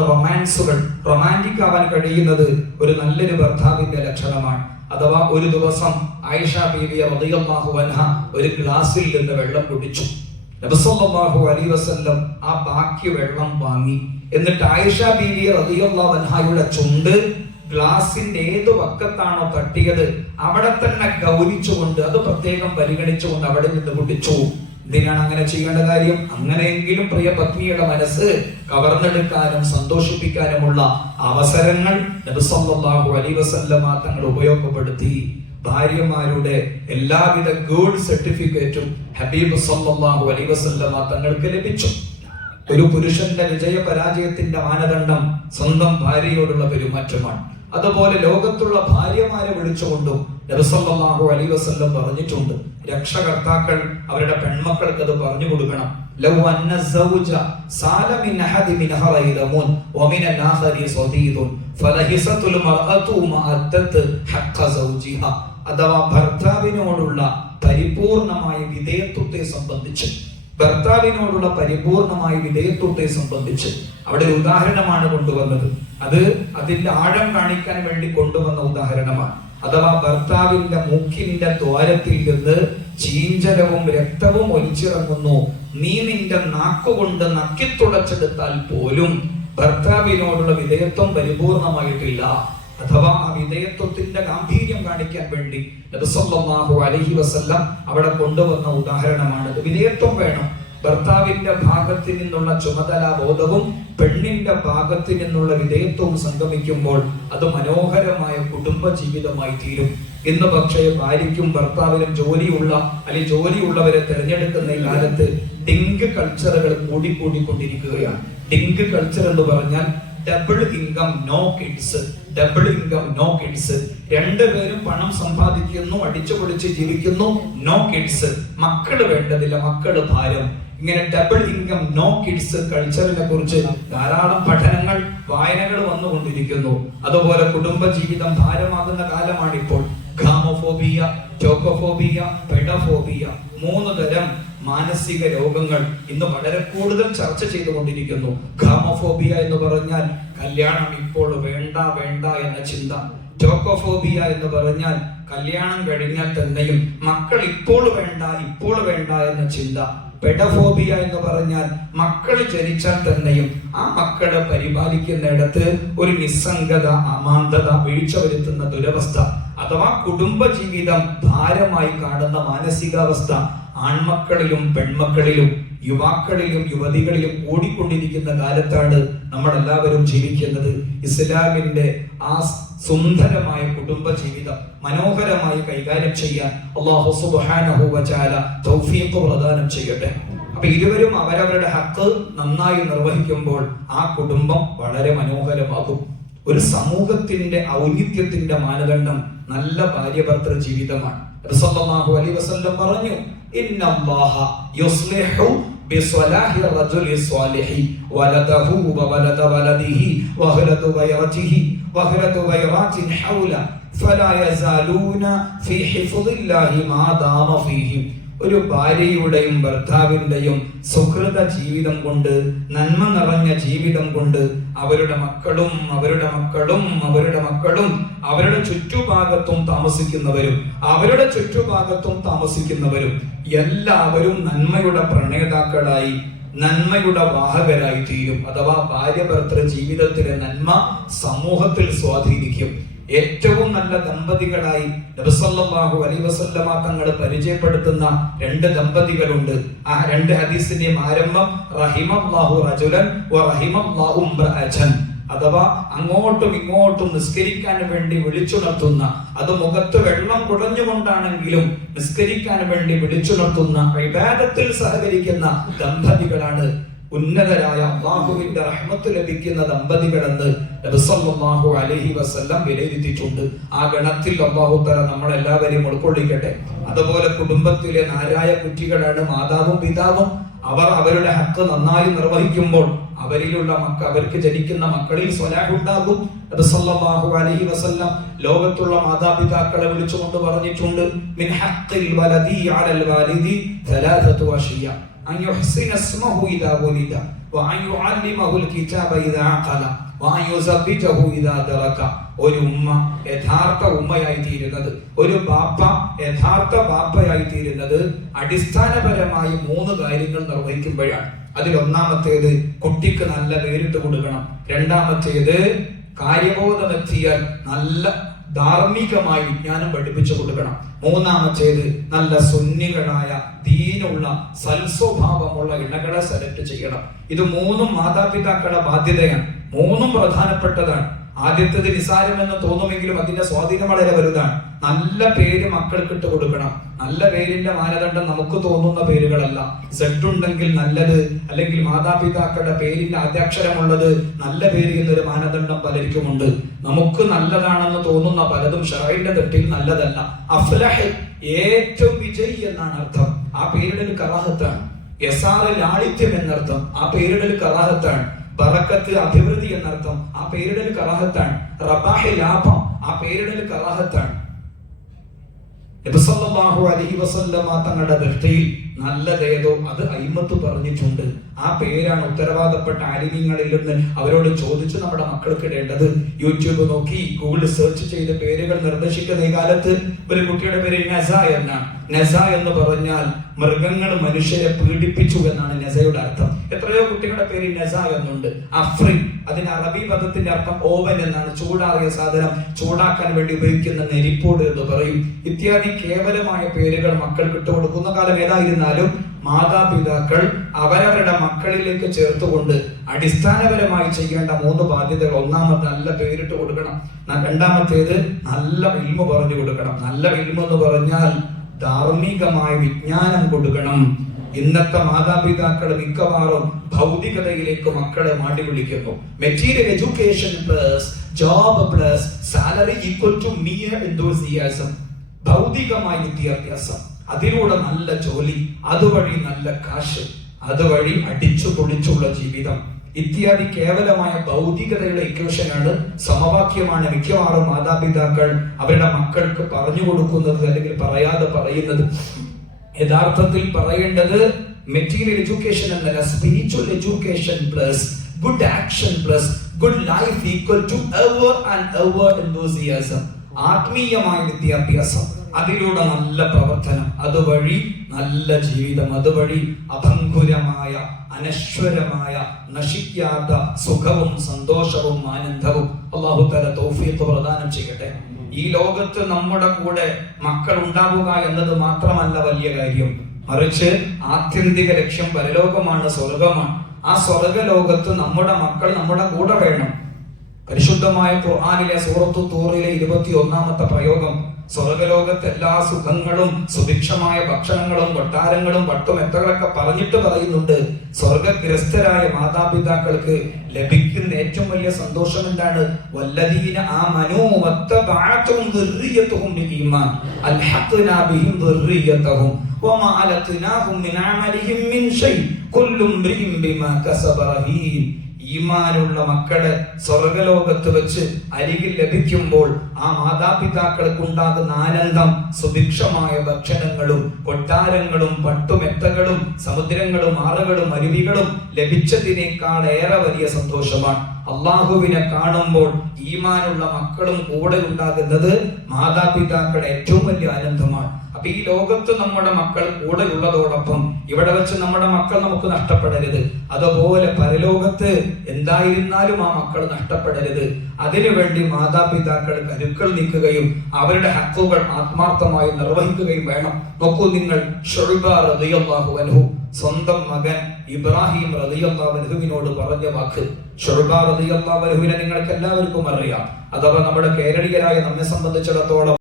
മൂന്ന് റൊമാൻസുകൾ. റൊമാന്റിക് ആവാൻ കഴിയുന്നത് ഒരു നല്ലൊരു ഭർത്താവിന്റെ ലക്ഷണമാണ്. അഥവാ ഒരു ദിവസം ആയിഷ ബീവിയ റളിയല്ലാഹു അൻഹ ഒരു ഗ്ലാസ്സിൽ നിന്ന് വെള്ളം കുടിച്ചു. നബിസല്ലല്ലാഹു അലൈഹി വസല്ലം ആ ബാക്കി വെള്ളം വാങ്ങി. എന്നിട്ട് ആയിഷ ബീവിയ റളിയല്ലാഹു അൻഹയുടെ ചുണ്ട് ഗ്ലാസിന്റെ ഏത് വക്കത്താണോ തട്ടിയത് അവിടെ തന്നെ ഗൗരിച്ചുകൊണ്ട് അത് പ്രത്യേകം പരിഗണിച്ചുകൊണ്ട് അവിടെ നിന്ന് കുടിച്ചു. എന്തിനാണ് അങ്ങനെ ചെയ്യേണ്ട കാര്യം? അങ്ങനെയെങ്കിലും പ്രിയ പത്നിയുടെ മനസ്സ് കവർന്നെടുക്കാനും സന്തോഷിപ്പിക്കാനുമുള്ള അവസരങ്ങൾ അലൈഹി വസല്ലമ തങ്ങൾ ഉപയോഗപ്പെടുത്തി. ഭാര്യമാരുടെ എല്ലാവിധ ഗോൾഡ് സർട്ടിഫിക്കറ്റും ഹബീബ് സല്ലല്ലാഹു അലി വസല്ലമ തങ്ങൾക്ക് ലഭിച്ചു. ഒരു പുരുഷന്റെ വിജയ പരാജയത്തിന്റെ മാനദണ്ഡം സ്വന്തം ഭാര്യയോടുള്ള പെരുമാറ്റമാണ്. അതുപോലെ ലോകത്തുള്ള ഭാര്യമാരെ വിളിച്ചുകൊണ്ടും നബിസല്ലല്ലാഹു അലൈഹി വസല്ലം പറഞ്ഞിട്ടുണ്ട് രക്ഷകർത്താക്കൾ അവരുടെ പെൺമക്കൾക്ക് അത് പറഞ്ഞു കൊടുക്കണം. ലൗ അന്ന സൗജ സാല മിൻ ഹഖ അഥവാ ഭർത്താവിനോടുള്ള പരിപൂർണമായ വിധേയത്വത്തെ സംബന്ധിച്ച് ഭർത്താവിനോടുള്ള പരിപൂർണമായ വിധേയത്വത്തെ സംബന്ധിച്ച് അവിടെ ഒരു ഉദാഹരണമാണ് കൊണ്ടുവന്നത്. അത് അതിന്റെ ആഴം കാണിക്കാൻ വേണ്ടി കൊണ്ടുവന്ന ഉദാഹരണമാണ്. അഥവാ ഭർത്താവിന്റെ മൂക്കിന്റെ ദ്വാരത്തിൽ നിന്ന് ചീഞ്ചലവും രക്തവും ഒലിച്ചിറങ്ങുന്നു. നീ നിന്റെ നാക്കുകൊണ്ട് നക്കിത്തുടച്ചെടുത്താൽ പോലും ഭർത്താവിനോടുള്ള വിധേയത്വം പരിപൂർണമായിട്ടില്ല. അഥവാ ആ വിധേയത്വത്തിന്റെ ഗാംഭീര്യം കാണിക്കാൻ വേണ്ടി നബിസ്വല്ലാഹു അലഹി വസല്ലം അവിടെ കൊണ്ടുവന്ന ഉദാഹരണമാണ് വിധേയത്വം വേണം. ഭർത്താവിന്റെ ഭാഗത്ത് നിന്നുള്ള ചുമതല ബോധവും പെണ്ണിന്റെ ഭാഗത്ത് നിന്നുള്ള വിധേയത്വവും സംഗമിക്കുമ്പോൾ അത് മനോഹരമായ കുടുംബ ജീവിതമായി തീരും. ഇന്ന് പക്ഷേ ഭാര്യയ്ക്കും ഭർത്താവിനും ജോലിയുള്ള അല്ലെങ്കിൽ ജോലിയുള്ളവരെ തിരഞ്ഞെടുക്കുന്ന ഈ കാലത്ത് ഡിങ്ക് കൾച്ചറുകൾ കൂടിക്കൂടിക്കൊണ്ടിരിക്കുകയാണ്. ഡിങ്ക് കൾച്ചർ എന്ന് പറഞ്ഞാൽ double income no kids double income no kids രണ്ടുപേരും പണം സമ്പാദിക്കുന്നു അടിച്ചു പൊളിച്ച് ജീവിക്കുന്നു നോ കിഡ്സ് മക്കൾ വേണ്ടതില്ല മക്കൾ ഭാരം. ഇങ്ങനെ ഡബിൾ ഇൻകം നോ കിഡ്സ് കൾച്ചറിനെ കുറിച്ച് ധാരാളം പഠനങ്ങൾ വായനകൾ വന്നുകൊണ്ടിരിക്കുന്നു. അതുപോലെ കുടുംബ ജീവിതം ഭാരമാകുന്ന കാലമാണിപ്പോൾ. ഗ്രാമോഫോബിയ ചോക്കോഫോബിയ പെഡഫോബിയ മൂന്ന് തരം മാനസിക രോഗങ്ങൾ ഇന്ന് വളരെ കൂടുതൽ ചർച്ച ചെയ്തുകൊണ്ടിരിക്കുന്നു. ഗ്രാമോഫോബിയ എന്ന് പറഞ്ഞാൽ കല്യാണം ഇപ്പോൾ വേണ്ട വേണ്ട എന്ന ചിന്ത. ചോക്കോഫോബിയ എന്ന് പറഞ്ഞാൽ കല്യാണം കഴിഞ്ഞാൽ തന്നെയും മക്കൾ ഇപ്പോൾ വേണ്ട ഇപ്പോൾ വേണ്ട എന്ന ചിന്ത. പെഡഫോബിയ എന്ന് പറഞ്ഞാൽ മക്കൾ ജനിച്ചാൽ തന്നെയും ആ മക്കളെ പരിപാലിക്കുന്നിടത്ത് ഒരു നിസ്സംഗത അമാന്തത വീഴ്ച വരുത്തുന്ന ദുരവസ്ഥ. അഥവാ കുടുംബജീവിതം ഭാരമായി കാണുന്ന മാനസികാവസ്ഥ ആൺമക്കളിലും പെൺമക്കളിലും യുവാക്കളിലും യുവതികളിലും ഓടിക്കൊണ്ടിരിക്കുന്ന കാലത്താണ് നമ്മൾ എല്ലാവരും ജീവിക്കുന്നത്. ഇസ്ലാമിന്റെ ആ സുന്ദരമായ കുടുംബ ജീവിതം മനോഹരമായി കൈകാര്യം ചെയ്യാൻ അള്ളാഹു സുബ്ഹാനഹു വചാല തൗഫീഖ് പ്രദാനം ചെയ്യട്ടെ. അപ്പൊ ഇരുവരും അവരവരുടെ ഹക്ക് നന്നായി നിർവഹിക്കുമ്പോൾ ആ കുടുംബം വളരെ മനോഹരമാകും. ഒരു സമൂഹത്തിന്റെ ഔന്നിത്യത്തിന്റെ മാനദണ്ഡം നല്ല ഭാര്യഭർത്തൃ ജീവിതമാണ് റസൂലുള്ളാഹി അലൈഹി വസല്ലം പറഞ്ഞു ഇന്നല്ലാഹ യുസ്ലിഹു بصلاح الرجل الصالح ولده وولد ولده وهلة غيرته وهلة غيرات حوله فلا يزالون في حفظ الله ما دام فيهم ഒരു ഭാര്യയുടെയും ഭർത്താവിന്റെയും സുഹൃത ജീവിതം കൊണ്ട് നന്മ നിറഞ്ഞ ജീവിതം കൊണ്ട് അവരുടെ മക്കളും അവരുടെ മക്കളും അവരുടെ മക്കളും അവരുടെ ചുറ്റുഭാഗത്തും താമസിക്കുന്നവരും അവരുടെ ചുറ്റുഭാഗത്തും താമസിക്കുന്നവരും എല്ലാവരും നന്മയുടെ പ്രണേതാക്കളായി നന്മയുടെ വാഹകരായി തീരും അഥവാ ഭാര്യ ഭർത്തൃ ജീവിതത്തിലെ നന്മ സമൂഹത്തിൽ സ്വാധീനിക്കും. ഏറ്റവും നല്ല ദമ്പതികളായി നബിസല്ലല്ലാഹു അലൈഹി വസല്ലമ തങ്ങൾ പരിചയപ്പെടുത്തുന്ന രണ്ട് ദമ്പതികളുണ്ട്. ആ രണ്ട് ഹദീസിന്റെയും ആരംഭം റഹിമല്ലാഹു റജുലൻ റഹിമല്ലാഹു അഥവാ അങ്ങോട്ടും ഇങ്ങോട്ടും നിസ്കരിക്കാൻ വേണ്ടി വിളിച്ചുണർത്തുന്ന അത് മുഖത്ത് വെള്ളം കുടഞ്ഞുകൊണ്ടാണെങ്കിലും നിസ്കരിക്കാൻ വേണ്ടി വിളിച്ചുണർത്തുന്ന വിവാദത്തിൽ സഹകരിക്കുന്ന ദമ്പതികളാണ് ഉന്നതരായ അള്ളാഹുവിന്റെ റഹ്മത്ത് ലഭിക്കുന്ന ദമ്പതികളെന്ന് നബിസല്ലാഹു അലഹി വസ്ല്ലാം വിലയിരുത്തിയിട്ടുണ്ട്. ആ ഗണത്തിൽ അള്ളാഹു തല നമ്മളെല്ലാവരെയും ഉൾക്കൊള്ളിക്കട്ടെ. അതുപോലെ കുടുംബത്തിലെ നാരായ കുട്ടികളാണ് മാതാവും പിതാവും. അവർ അവരുടെ ഹക്ക് നന്നായി നിർവഹിക്കുമ്പോൾ അവരിലുള്ള മക്ക അവർക്ക് ജനിക്കുന്ന മക്കളിൽ സ്വലാഹുണ്ടാകും അത് സല്ലല്ലാഹു അലൈഹി വസല്ലം ലോകത്തുള്ള മാതാപിതാക്കളെ വിളിച്ചുകൊണ്ട് പറഞ്ഞിട്ടുണ്ട്. മിൻ ഹഖിൽ വലദി വാലിദി അൻ യുഹ്സിന ഇസ്മഹു ഇദാ വലിദ وأن يعلمه الكتاب إذا عقل وأن يثبته إذا درك ഒരു ഉമ്മ യഥാർത്ഥ ഉമ്മയായി തീരുന്നത് ഒരു ബാപ്പ യഥാർത്ഥ ബാപ്പയായി തീരുന്നത് അടിസ്ഥാനപരമായി മൂന്ന് കാര്യങ്ങൾ നിർവഹിക്കുമ്പോഴാണ് അതിൽ ഒന്നാമത്തേത് കുട്ടിക്ക് നല്ല പേരിട്ട് കൊടുക്കണം രണ്ടാമത്തേത് കാര്യബോധമെത്തിയാൽ നല്ല ധാർമ്മികമായി വിജ്ഞാനം പഠിപ്പിച്ചു കൊടുക്കണം. മൂന്നാമത്തേത് നല്ല സുന്നികളായ ദീനുള്ള സൽസ്വഭാവമുള്ള ഇണകളെ സെലക്ട് ചെയ്യണം. ഇത് മൂന്നും മാതാപിതാക്കളുടെ ബാധ്യതയാണ്. മൂന്നും പ്രധാനപ്പെട്ടതാണ്. ആദ്യത്തേത് നിസാരമെന്ന് തോന്നുമെങ്കിലും അതിന്റെ സ്വാധീനം വളരെ വലുതാണ്. നല്ല പേര് മക്കൾക്ക് ഇട്ട് കൊടുക്കണം. നല്ല പേരിന്റെ മാനദണ്ഡം നമുക്ക് തോന്നുന്ന പേരുകളല്ല. സെറ്റ് ഉണ്ടെങ്കിൽ നല്ലത് അല്ലെങ്കിൽ മാതാപിതാക്കളുടെ പേരിന്റെ ആദ്യാക്ഷരമുള്ളത് നല്ല പേര് എന്നൊരു മാനദണ്ഡം പലർക്കുമുണ്ട്. നമുക്ക് നല്ലതാണെന്ന് തോന്നുന്ന പലതും ഷറൈന്റെ തെട്ടിൽ നല്ലതല്ല. അഫ്ലഹ് ഏറ്റവും വിജയി എന്നാണ് അർത്ഥം. ആ പേരിടൽ കറാഹത്താണ്. എൽ ലാളിത്യം എന്നർത്ഥം. ആ പേരിടൽ കറാഹത്താണ്. ബറക്കത്ത് അഭിവൃദ്ധി എന്നർത്ഥം. ആ പേരിടൽ കറാഹത്താണ്. റബാഹ് ലാഭം. ആ പേരിടൽ കറാഹത്താണ്. നബിസല്ലല്ലാഹു അലൈഹി വസല്ലമ തങ്ങളുടെ ദൃഷ്ടിയിൽ നല്ലതേതോ അത് അയിമത്ത് പറഞ്ഞിട്ടുണ്ട്. ആ പേരാണ് ഉത്തരവാദപ്പെട്ട ആലിമ്യങ്ങളിൽ നിന്ന് അവരോട് ചോദിച്ച് നമ്മുടെ മക്കൾക്ക് ഇടേണ്ടത്. യൂട്യൂബ് നോക്കി ഗൂഗിൾ സെർച്ച് ചെയ്ത് പേരുകൾ നിർദ്ദേശിക്കുന്ന ഈ കാലത്ത് ഒരു കുട്ടിയുടെ പേര് നസ എന്നാണ്. നസ എന്ന് പറഞ്ഞാൽ മൃഗങ്ങൾ മനുഷ്യരെ പീഡിപ്പിച്ചു എന്നാണ് നെസയുടെ അർത്ഥം. എത്രയോ കുട്ടികളുടെ പേര് നസ എന്നുണ്ട്. അഫ്രി അതിന് അറബി പദത്തിന്റെ അർത്ഥം ഓവൻ എന്നാണ്. ചൂടാറിയ സാധനം ചൂടാക്കാൻ വേണ്ടി ഉപയോഗിക്കുന്ന നെരിപ്പോട് എന്ന് പറയും. ഇത്യാദി കേവലമായ പേരുകൾ മക്കൾക്ക് ഇട്ടുകൊടുക്കുന്ന കാലം ഏതായിരുന്നാലും മാതാപിതാക്കൾ അവരവരുടെ മക്കളിലേക്ക് ചേർത്തുകൊണ്ട് അടിസ്ഥാനപരമായി ചെയ്യേണ്ട മൂന്ന് ബാധ്യതകൾ. ഒന്നാമത്തെ നല്ല പേരിട്ട് കൊടുക്കണം. രണ്ടാമത്തേത് നല്ല ഇൽമ പറഞ്ഞു കൊടുക്കണം. നല്ല ഇൽമ എന്ന് പറഞ്ഞാൽ ധാർമ്മികമായ വിജ്ഞാനം കൊടുക്കണം. ഇന്നത്തെ മാതാപിതാക്കൾ മിക്കവാറും ഭൗതികതയിലേക്ക് മക്കളെ മാണ്ടി വിളിക്കുന്നു. Material education plus job plus salary equal to mere enthusiasm ഭൗതികമായ വിദ്യാഭ്യാസം. അതിലൂടെ നല്ല ജോലി അതുവഴി നല്ല കാശ് അതുവഴി അടിച്ചു പൊളിച്ചുള്ള ജീവിതം. ഇത്യാദി കേവലമായ ഭൗതികതയുടെ ഇക്വേഷനാണ് സമവാക്യമാണ് മിക്കവാറും മാതാപിതാക്കൾ അവരുടെ മക്കൾക്ക് പറഞ്ഞു കൊടുക്കുന്നത് അല്ലെങ്കിൽ പറയാതെ പറയുന്നത്. യഥാർത്ഥത്തിൽ പറയേണ്ടത് മെറ്റീരിയൽ എഡ്യൂക്കേഷൻ എന്നല്ല spiritual education plus good action plus good life equal to ever and ever enthusiasm ആത്മീയമായ വിദ്യാഭ്യാസം. അതിലൂടെ നല്ല പ്രവർത്തനം അതുവഴി നല്ല ജീവിതം അതുവഴി അഭംഗുരമായ അനശ്വരമായ നശിക്കാത്ത സുഖവും സന്തോഷവും ആനന്ദവും അള്ളാഹു തല തോഫിയത്ത് പ്രദാനം ചെയ്യട്ടെ. ഈ ലോകത്ത് നമ്മുടെ കൂടെ മക്കൾ ഉണ്ടാവുക എന്നത് മാത്രമല്ല വലിയ കാര്യം. മറിച്ച് ആത്യന്തിക ലക്ഷ്യം പരലോകമാണ് സ്വർഗമാണ് ആ സ്വർഗ ലോകത്ത് നമ്മുടെ മക്കൾ നമ്മുടെ കൂടെ വേണം. പരിശുദ്ധമായ ഖുർആാനിലെ സൂറത്തു തൂറിലെ ഇരുപത്തി ഒന്നാമത്തെ പ്രയോഗം സ്വർഗലോകത്തെ എല്ലാ സുഖങ്ങളും സുഭിക്ഷമായ ഭക്ഷണങ്ങളും കൊട്ടാരങ്ങളും എത്രകളൊക്കെ പറഞ്ഞിട്ട് പറയുന്നുണ്ട്. സ്വർഗഗ്രസ്തരായ മാതാപിതാക്കൾക്ക് ലഭിക്കുന്ന ഏറ്റവും വലിയ സന്തോഷം എന്താണ്? വല്ലതീന ആ അമലിഹിം മിൻ ഷൈ. ഈമാനുള്ള മക്കളെ സ്വർഗലോകത്ത് വെച്ച് അരികിൽ ലഭിക്കുമ്പോൾ ആ മാതാപിതാക്കൾക്ക് ഉണ്ടാകുന്ന ആനന്ദം സുഭിക്ഷമായ ഭക്ഷണങ്ങളും കൊട്ടാരങ്ങളും പട്ടുമെത്തകളും സമുദ്രങ്ങളും ആറുകളും അരുവികളും ലഭിച്ചതിനേക്കാൾ ഏറെ വലിയ സന്തോഷമാണ്. അള്ളാഹുവിനെ കാണുമ്പോൾ ഈമാനുള്ള മക്കളും കൂടെ ഉണ്ടാകുന്നത് മാതാപിതാക്കളുടെ ഏറ്റവും വലിയ ആനന്ദമാണ്. അപ്പൊ ഈ ലോകത്ത് നമ്മുടെ മക്കൾ കൂടെ ഉള്ളതോടൊപ്പം ഇവിടെ വെച്ച് നമ്മുടെ മക്കൾ നമുക്ക് നഷ്ടപ്പെടരുത്. അതുപോലെ പരലോകത്ത് എന്തായിരുന്നാലും ആ മക്കൾ നഷ്ടപ്പെടരുത്. അതിനുവേണ്ടി മാതാപിതാക്കൾ കരുക്കൾ നീക്കുകയും അവരുടെ ഹക്കുകൾ ആത്മാർത്ഥമായി നിർവഹിക്കുകയും വേണം. നോക്കൂ നിങ്ങൾ റളിയല്ലാഹു അൻഹു. സ്വന്തം മകൻ ഇബ്രാഹിം റളിയല്ലാഹു അൻഹുവിനോട് പറഞ്ഞ വാക്ക്. ഷുൽബ റളിയല്ലാഹു അൻഹുവിനെ നിങ്ങൾക്ക് എല്ലാവർക്കും അറിയാം. അഥവാ നമ്മുടെ കേരളീയരായ നമ്മെ സംബന്ധിച്ചിടത്തോളം